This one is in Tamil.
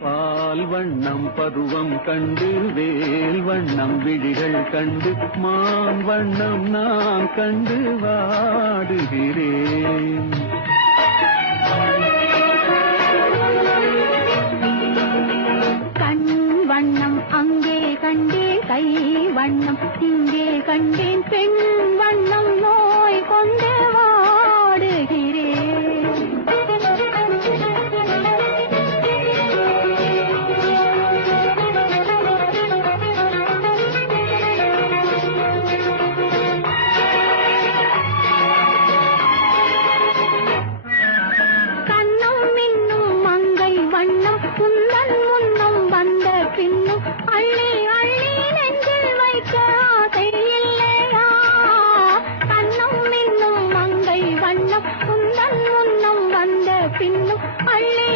பால் வண்ணம் பருவம் கண்டு வேல் வண்ணம் விழிகள் கண்டு மான் வண்ணம் நான் கண்டு வாடுகிறேன். கண் வண்ணம் அங்கே கண்டே கை வண்ணம் இங்கே கண்டேன் பெண் வண்ணம் முன்னன் முன்னம் வந்த பின்னும் அள்ளி அள்ளி நெஞ்சில் வைக்க ஆசை இல்லையா? கண்ணம் இன்னும் மங்கை வண்ணம் முன்னன் முன்னம் வந்த பின்னும் அள்ளி